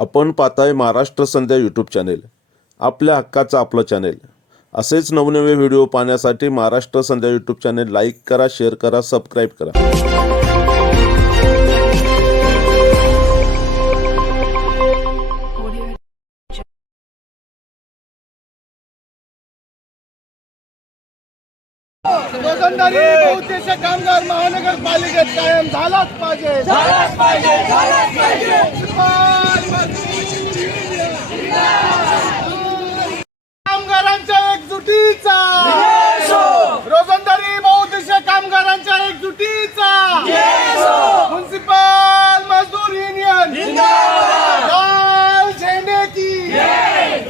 आपण पाहताय महाराष्ट्र संध्या YouTube channel, आपल्या हक्काचं आपलं चॅनेल। असेच नवनवे व्हिडिओ पाहण्यासाठी महाराष्ट्र संध्या यूट्यूब चॅनेल लाईक करा, शेअर करा, सबस्क्राईब करा। रोजंदारी बहुउद्देशीय कामगार महानगरपालिकेत कायम झालाच पाहिजे, झालाच पाहिजे, झालाच पाहिजे। कामगारांच्या एकजुटीचा, रोजंदारी बहुउद्देशीय कामगारांच्या एकजुटीचा, म्युनिसिपल मजदूर युनियन लाल झेंडे की,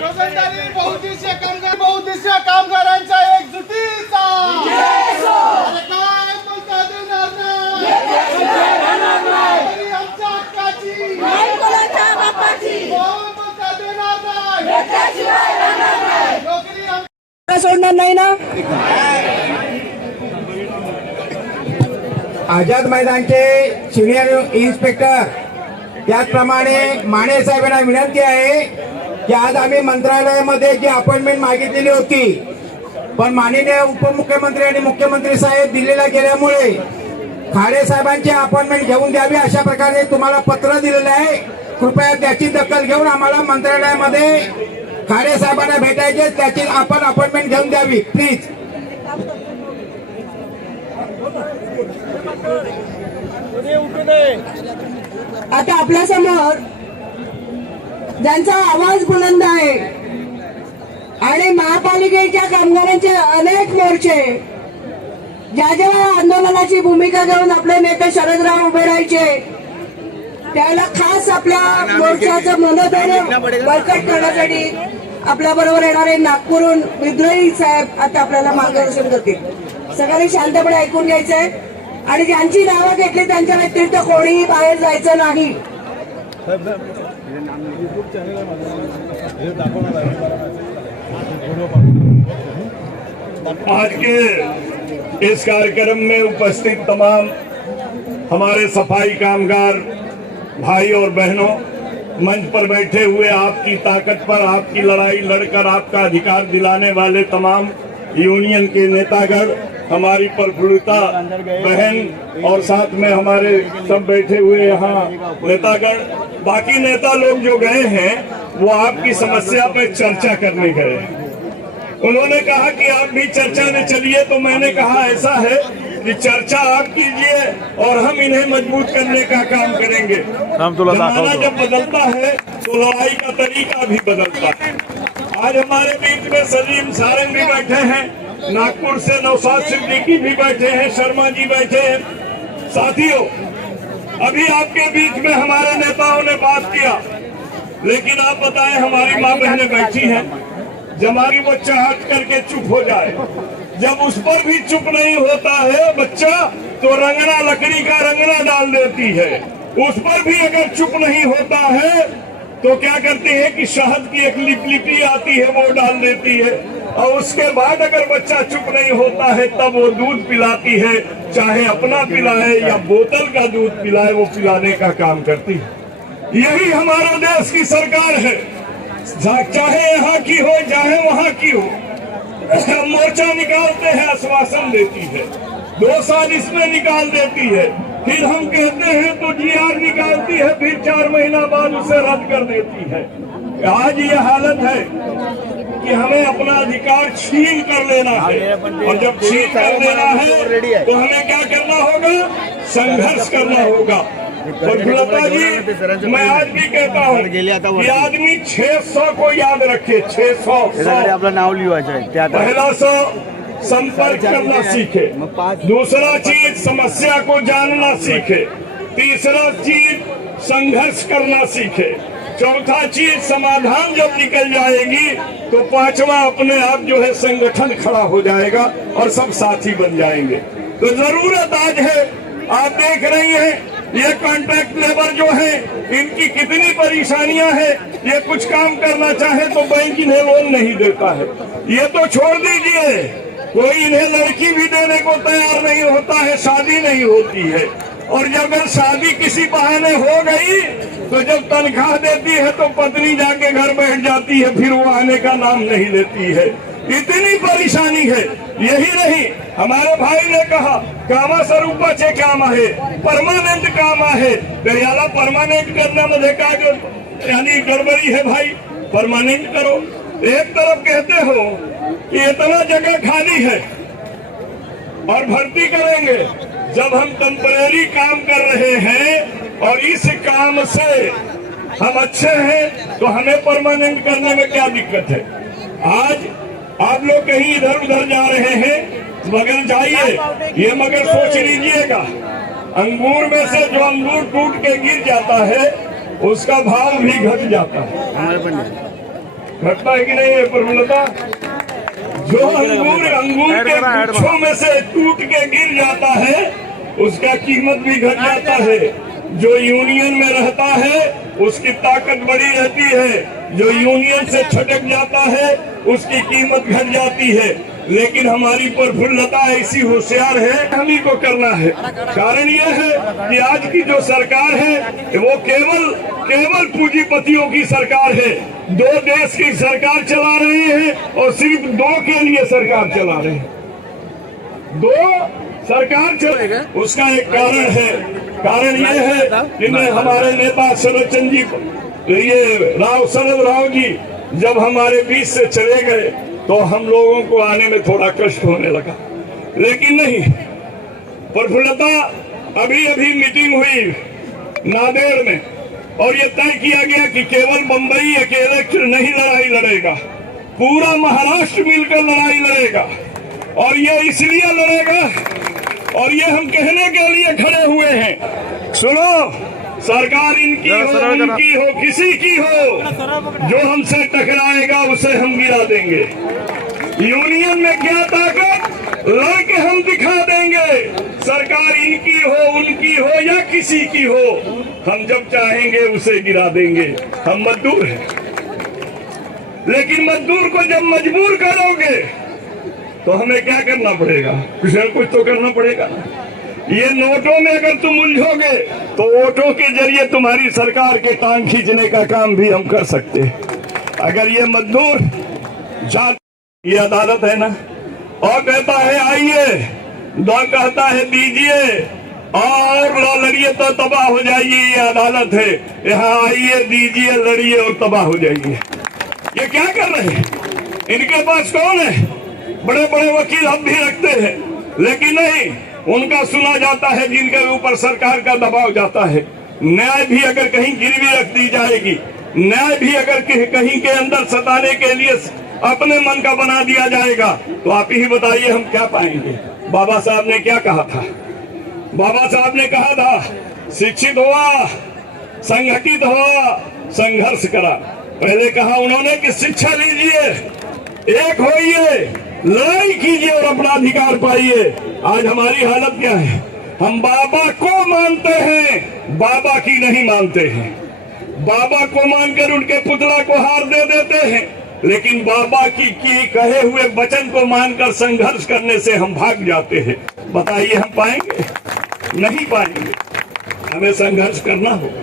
रोजंदारी बहुउद्देशीय कामगारांच्या एकजुटीचा। सोडणार नाही ना। आझाद मैदानचे सिनियर इन्स्पेक्टर त्याचप्रमाणे माने साहेबांना विनंती आहे की आज आम्ही मंत्रालयामध्ये जी अपॉइंटमेंट मागितलेली होती, पण माननीय उपमुख्यमंत्री आणि मुख्यमंत्री साहेब दिल्लीला गेल्यामुळे खाडे साहेबांची अपॉइंटमेंट घेऊन द्यावी अशा प्रकारे तुम्हाला पत्र दिलेलं आहे। कृपया त्याची दखल घेऊन आम्हाला मंत्रालयामध्ये खाडे साहेबांना भेटायचे, त्याची आपण अपॉइंटमेंट घेऊन द्यावी प्लीज। आता आपल्या समोर ज्यांचा आवाज बुलंद आहे आणि महापालिकेच्या कामगारांचे अनेक मोर्चे, ज्या जेव्हा आंदोलनाची भूमिका घेऊन आपले नेते शरदराव उभे राहायचे, त्याला खास आपल्या मोर्चाचं मनोधैर्य बळकट करण्यासाठी आपल्या बरोबर येणारे नागपूरहून विद्रोही साहेब आता आपल्याला मार्गदर्शन करतील। सगळ्यांनी शांतपणे ऐकून घ्यायचंय आणि ज्यांची नावं घेतली त्यांच्या व्यतिरिक्त कोणीही बाहेर जायचं नाही। आज के इस कार्यक्रम में उपस्थित तमाम हमारे सफाई कामगार भाई और बहनों, मंच पर बैठे हुए आपकी ताकत पर आपकी लड़ाई लड़कर आपका अधिकार दिलाने वाले तमाम यूनियन के नेतागण, हमारी प्रफुल्लता बहन और साथ में हमारे सब बैठे हुए यहाँ नेतागण, बाकी नेता लोग जो गए हैं वो आपकी समस्या पर चर्चा करने गए हैं। उन्होंने कहा कि आप भी चर्चा में चलिए, तो मैंने कहा ऐसा है कि चर्चा आप कीजिए और हम इन्हें मजबूत करने का काम करेंगे। जमाना जब बदलता है तो लड़ाई का तरीका भी बदलता है। आज हमारे बीच में सलीम सारंग भी बैठे हैं, नागपुर से नौशाद सिद्दीकी भी बैठे हैं, शर्मा जी बैठे हैं। साथियों, अभी आपके बीच में हमारे नेताओं ने बात किया, लेकिन आप बताएं हमारी माँ बहनें बैठी हैं, जमारी बच्चा हट करके चुप हो जाए। जब उस पर भी चुप नहीं होता है बच्चा, तो रंगना लकड़ी का रंगना डाल देती है। उस पर भी अगर चुप नहीं होता है तो क्या करती है कि शहद की एक लिपलिपी आती है वो डाल देती है, और उसके बाद अगर बच्चा चुप नहीं होता है तब वो दूध पिलाती है, चाहे अपना पिलाए या बोतल का दूध पिलाए, वो पिलाने का काम करती है। यही हमारा देश की सरकार है, चाहे यहाँ की हो चाहे वहाँ की हो। मोर्चा निकालते हैं, आश्वासन देती है, 2 साल इसमें निकाल देती है, फिर हम कहते हैं तो जीआर निकालती है, फिर 4 महीना बाद उसे रद्द कर देती है। आज ये हालत है कि हमें अपना अधिकार छीन कर लेना है, और जब छीन कर लेना है तो हमें क्या करना होगा? संघर्ष करना होगा। और गुलता जी, मैं आज भी कहता हूँ कि आदमी 600 को याद रखे, 600 आपलं नाव लिहायचं। पहला 100 संपर्क करना सीखे, दूसरा चीज समस्या को जानना सीखे, तीसरा चीज संघर्ष करना सीखे, चौथा चीज समाधान जब निकल जाएगी तो पांचवा अपने आप जो है संगठन खड़ा हो जाएगा और सब साथी बन जाएंगे। तो जरूरत आज है, आप देख रही हैं ये कॉन्ट्रैक्ट लेबर जो है, इनकी कितनी परेशानियां हैं। ये कुछ काम करना चाहे तो बैंक इन्हें लोन नहीं देता है। ये तो छोड़ दीजिए, कोई इन्हें लड़की भी देने को तैयार नहीं होता है, शादी नहीं होती है। और जब अगर शादी किसी बहाने हो गई तो जब तनख्वाह देती है तो पत्नी जाके घर बैठ जाती है, फिर वो आने का नाम नहीं लेती है। इतनी परेशानी है। यही नहीं, हमारे भाई ने कहा कामा स्वरूपाचे काम आहे, परमानेंट काम आहे, तर याला परमानेंट करण्यामध्ये काय यानी गड़बड़ी है भाई, परमानेंट करो। एक तरफ कहते हो कि इतना जगह खाली है और भर्ती करेंगे, जब हम टेम्परेरी काम कर रहे हैं और इस काम से हम अच्छे हैं तो हमें परमानेंट करने में क्या दिक्कत है। आज आप लोग कहीं इधर उधर जा रहे हैं, मगर जाइए, ये मगर सोच लीजिएगा, अंगूर में से जो अंगूर टूट के गिर जाता है उसका भाव भी घट जाता है। घटता है कि नहीं है प्रफुल्लता? जो अंगूर के गुच्छों में से टूट के गिर जाता है उसका कीमत भी घट जाता है। जो यूनियन में रहता है उसकी ताकत बड़ी रहती है, जो यूनियन से छटक जाता है उसकी कीमत घट जाती है। लेकिन हमारी प्रफुल्लता ऐसी होशियार है, हम ही को करना है। कारण यह है कि आज की जो सरकार है वो केवल पूंजीपतियों की सरकार है। दो देश की सरकार चला रहे हैं और सिर्फ दो के लिए सरकार चला रहे हैं। दो सरकार चलेगा, उसका एक कारण है। कारण यह है कि हमारे नेता शरद चंद्र जी, ये शरद राव जी जब हमारे बीच से चले गए तो हम लोगों को आने में थोड़ा कष्ट होने लगा। लेकिन नहीं, प्रफुल्लता अभी मीटिंग हुई नांदेड़ में और ये तय किया गया कि केवल बंबई अकेले नहीं लड़ाई लड़ेगा, पूरा महाराष्ट्र मिलकर लड़ाई लड़ेगा। और ये इसलिए लड़ेगा और ये हम कहने के लिए खड़े हुए हैं, सुनो, सरकार इनकी हो, उनकी हो, किसी की हो, जो हमसे टकराएगा उसे हम गिरा देंगे। यूनियन में क्या ताकत, लड़के हम दिखा देंगे। सरकार इनकी हो, उनकी हो या किसी की हो, हम जब चाहेंगे उसे गिरा देंगे। हम मजदूर हैं, लेकिन मजदूर को जब मजबूर करोगे तो हमें क्या करना पड़ेगा? कुछ न कुछ तो करना पड़ेगा। ये नोटों में अगर तुम उलझोगे तो वोटों के जरिए तुम्हारी सरकार के टांग खींचने का काम भी हम कर सकते हैं। अगर ये मजदूर ये अदालत है ना, और कहता है आइए, दो कहता है दीजिए और लड़िए तो तबाह हो जाइए, ये अदालत है, यहाँ आइए, दीजिए, लड़िए और तबाह हो जाइए। ये क्या कर रहे हैं? इनके पास कौन है? बड़े बड़े वकील हम भी रखते हैं, लेकिन नहीं, उनका सुना जाता है जिनके ऊपर सरकार का दबाव जाता है। न्याय भी अगर कहीं गिरवी रख दी जाएगी, न्याय भी अगर कहीं के अंदर सताने के लिए अपने मन का बना दिया जाएगा, तो आप ही बताइए हम क्या पाएंगे। बाबा साहब ने क्या कहा था? बाबा साहब ने कहा था, शिक्षित हुआ, संगठित हुआ, संघर्ष करा। पहले कहा उन्होंने कि शिक्षा लीजिए, एक होइए, लड़ाई कीजिए और अपना अधिकार पाइए। आज हमारी हालत क्या है? हम बाबा को मानते हैं, बाबा की नहीं मानते हैं। बाबा को मानकर उनके पुतला को हार दे देते हैं, लेकिन बाबा की कहे हुए वचन को मानकर संघर्ष करने से हम भाग जाते हैं। बताइए हम पाएंगे? नहीं पाएंगे। हमें संघर्ष करना होगा।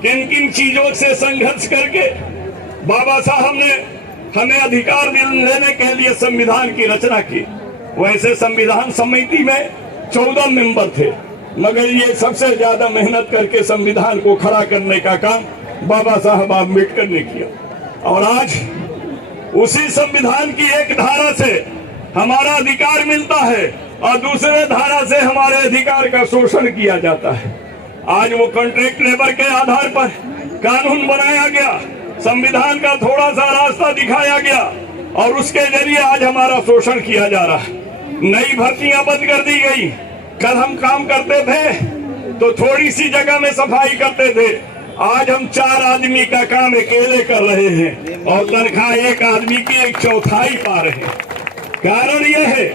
किन किन चीजों से संघर्ष करके बाबा साहब ने हमें अधिकार लेने के लिए संविधान की रचना की। वैसे संविधान समिति में 14 मेंबर थे, मगर ये सबसे ज्यादा मेहनत करके संविधान को खड़ा करने का काम बाबा साहब आम्बेडकर ने किया। और आज उसी संविधान की एक धारा से हमारा अधिकार मिलता है और दूसरे धारा से हमारे अधिकार का शोषण किया जाता है। आज वो कॉन्ट्रैक्ट लेबर के आधार पर कानून बनाया गया, संविधान का थोड़ा सा रास्ता दिखाया गया और उसके जरिए आज हमारा शोषण किया जा रहा है। नई भर्तियां बंद कर दी गई। कल हम काम करते थे तो थोड़ी सी जगह में सफाई करते थे, आज हम 4 आदमी का काम अकेले कर रहे हैं और तनख्वाह एक आदमी की 1/4 पा रहे हैं। कारण यह है,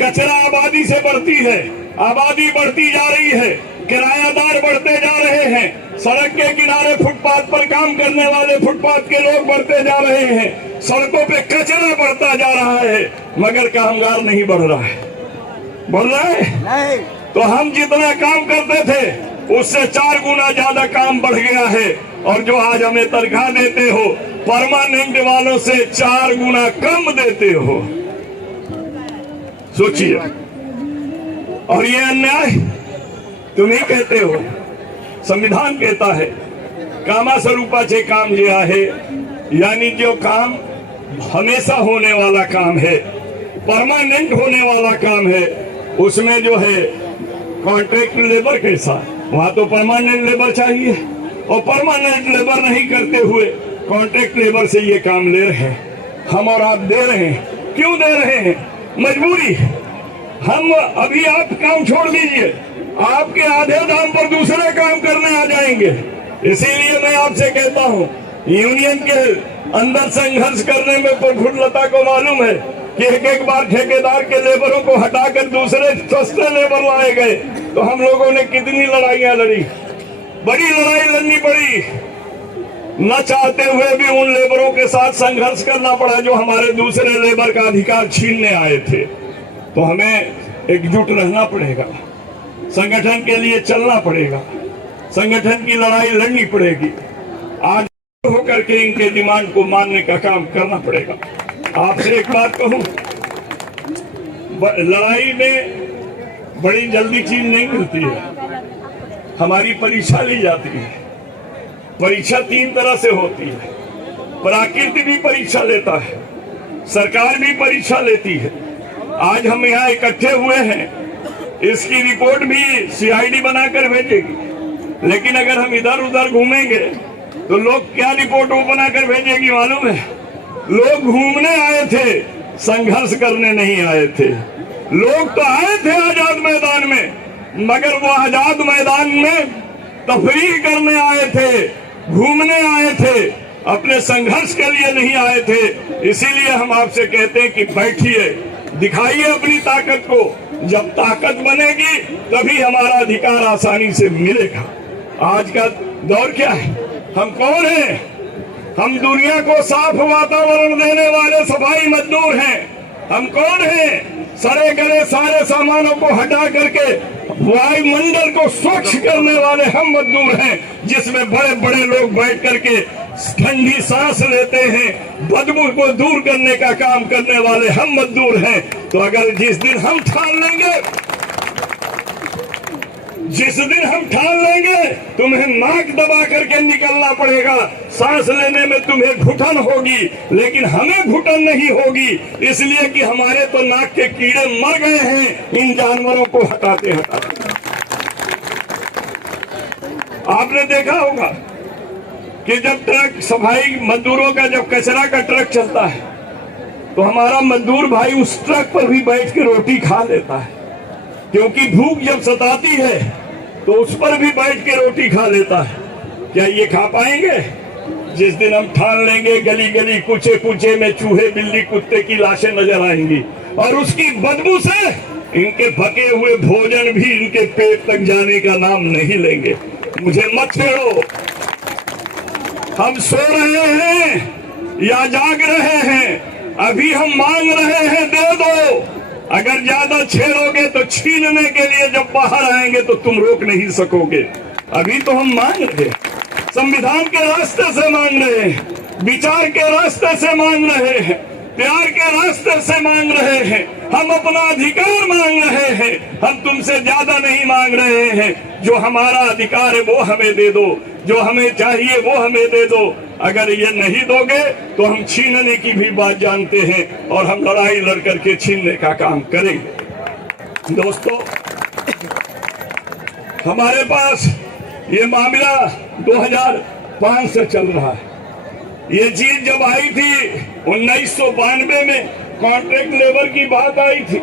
कचरा आबादी से बढ़ती है, आबादी बढ़ती जा रही है, किरायादार बढ़ते जा रहे हैं, सड़क के किनारे फुटपाथ पर काम करने वाले फुटपाथ के लोग बढ़ते जा रहे हैं, सड़कों पे कचरा बढ़ता जा रहा है, मगर कामगार नहीं बढ़ रहा है। बढ़ रहा है? नहीं। तो हम जितना काम करते थे उससे 4 गुना ज्यादा काम बढ़ गया है। और जो आज हमें तनख्वाह देते हो परमानेंट वालों से 4 गुना कम देते हो। सोचिए, और ये अन्याय तुम ही कहते हो। संविधान कहता है कामास्वरूपाचे काम जे आहे, यानी जो काम हमेशा होने वाला काम है, परमानेंट होने वाला काम है, उसमें जो है कॉन्ट्रैक्ट लेबर कैसा, वहां तो परमानेंट लेबर चाहिए। और परमानेंट लेबर नहीं करते हुए कॉन्ट्रैक्ट लेबर से ये काम ले रहे हैं हम, और आप दे रहे हैं। क्यों दे रहे हैं? मजबूरी। हम अभी आप काम छोड़ दीजिए, आपके आधे दाम पर दूसरे काम करने आ जाएंगे। इसीलिए मैं आपसे कहता हूँ, यूनियन के अंदर संघर्ष करने में प्रफुल्लता को मालूम है कि एक बार ठेकेदार के लेबरों को हटाकर दूसरे सस्ते लेबर लाए गए तो हम लोगों ने कितनी लड़ाइयां लड़ी, बड़ी लड़ाई लड़नी पड़ी। न चाहते हुए भी उन लेबरों के साथ संघर्ष करना पड़ा जो हमारे दूसरे लेबर का अधिकार छीनने आए थे। तो हमें एकजुट रहना पड़ेगा, संगठन के लिए चलना पड़ेगा, संगठन की लड़ाई लड़नी पड़ेगी। आज होकर के इनके डिमांड को मानने का काम करना पड़ेगा। आपसे एक बात कहूं, लड़ाई में बड़ी जल्दी चीज नहीं मिलती है। हमारी परीक्षा ली जाती है। परीक्षा 3 तरह से होती है। प्रकृति भी परीक्षा लेता है, सरकार भी परीक्षा लेती है। आज हम यहाँ इकट्ठे हुए हैं, इसकी रिपोर्ट भी सीआईडी बनाकर भेजेगी। लेकिन अगर हम इधर उधर घूमेंगे तो लोग क्या रिपोर्ट वो बनाकर भेजेगी मालूम है? लोग घूमने आए थे, संघर्ष करने नहीं आए थे। लोग तो आए थे आजाद मैदान में, मगर वो आजाद मैदान में तफरीह करने आए थे, घूमने आए थे, अपने संघर्ष के लिए नहीं आए थे। इसीलिए हम आपसे कहते हैं कि बैठिए, दिखाइए अपनी ताकत को। जब ताकत बनेगी तभी हमारा अधिकार आसानी से मिलेगा। आज का दौर क्या है? हम कौन हैं? हम दुनिया को साफ वातावरण देने वाले सफाई मजदूर हैं। हम कौन हैं? सड़े गले सारे सामानों को हटा करके वायुमंडल को स्वच्छ करने वाले हम मजदूर हैं, जिसमें बड़े बड़े लोग बैठ करके ठंडी सांस लेते हैं। बदबू को दूर करने का काम करने वाले हम मजदूर हैं। तो अगर जिस दिन हम ठान लेंगे तुम्हें नाक दबा करके निकलना पड़ेगा। सांस लेने में तुम्हें घुटन होगी, लेकिन हमें घुटन नहीं होगी, इसलिए कि हमारे तो नाक के कीड़े मर गए हैं इन जानवरों को हटाते हटाते। आपने देखा होगा कि जब ट्रक सफाई मजदूरों का जब कचरा का ट्रक चलता है तो हमारा मजदूर भाई उस ट्रक पर भी बैठ के रोटी खा लेता है, क्योंकि भूख जब सताती है तो उस पर भी बैठ के रोटी खा लेता है। क्या ये खा पाएंगे? जिस दिन हम ठान लेंगे गली गली कूचे कूचे में चूहे बिल्ली कुत्ते की लाशें नजर आएंगी, और उसकी बदबू से इनके पके हुए भोजन भी इनके पेट तक जाने का नाम नहीं लेंगे। मुझे मत छेड़ो। हम सो रहे हैं या जाग रहे हैं? अभी हम मांग रहे हैं, दे दो। अगर ज्यादा छेड़ोगे तो छीनने के लिए जब बाहर आएंगे तो तुम रोक नहीं सकोगे। अभी तो हम मांग रहे हैं, संविधान के रास्ते से मांग रहे हैं, विचार के रास्ते से मांग रहे हैं, प्यार के रास्ते से मांग रहे हैं। हम अपना अधिकार मांग रहे हैं। हम तुमसे ज्यादा नहीं मांग रहे हैं। जो हमारा अधिकार है वो हमें दे दो, जो हमें चाहिए वो हमें दे दो। अगर ये नहीं दोगे तो हम छीनने की भी बात जानते हैं, और हम लड़ाई लड़ करके छीनने का काम करेंगे। दोस्तों, हमारे पास ये मामला 2005 से चल रहा है। ये चीज जब आई थी 1992 में, कॉन्ट्रैक्ट लेबर की बात आई थी,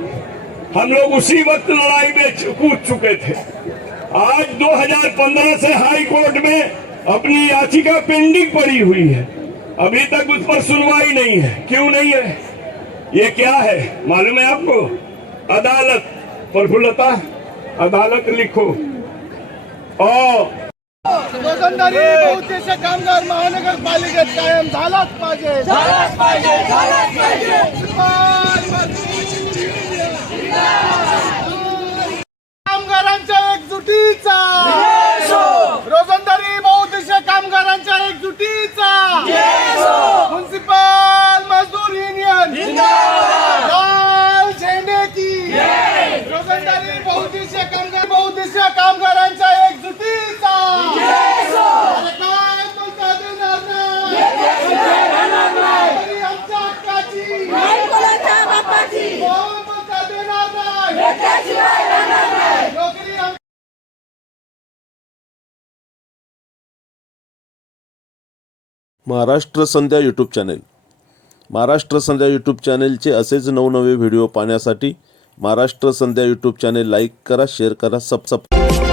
हम लोग उसी वक्त लड़ाई में कूद चुके थे। आज 2015 से हाई कोर्ट में अपनी याचिका पेंडिंग पड़ी हुई है, अभी तक उस पर सुनवाई नहीं है। क्यों नहीं है? ये क्या है मालूम है आपको? अदालत। प्रफुल्लता, अदालत लिखो। और रोजंदारी बहुउद्देशीय कामगार महानगरपालिकेत कायम झालाच पाहिजे, झालाच पाहिजे, झालाच पाहिजे। कामगार कामगारांच्या एकजुटीचा, रोजंदारी बहुउद्देशीय कामगारांच्या एकजुटीचा, म्युनिसिपल मजदूर युनियन लाल झेंडे की, रोजंदारी बहुउद्देशीय कामगारांच्या एकजुटीचा, अरे काय बोलता देणार नाही, तरी आमच्या हक्काची कोण बोलता देणार नाही, नोकरी महाराष्ट्र संध्या यूट्यूब चॅनेल. महाराष्ट्र संध्या यूट्यूब चॅनेलचे असेच नवनवे व्हिडिओ पाहण्यासाठी महाराष्ट्र संध्या यूट्यूब चॅनेल लाईक करा, शेअर करा, सबस्क्राईब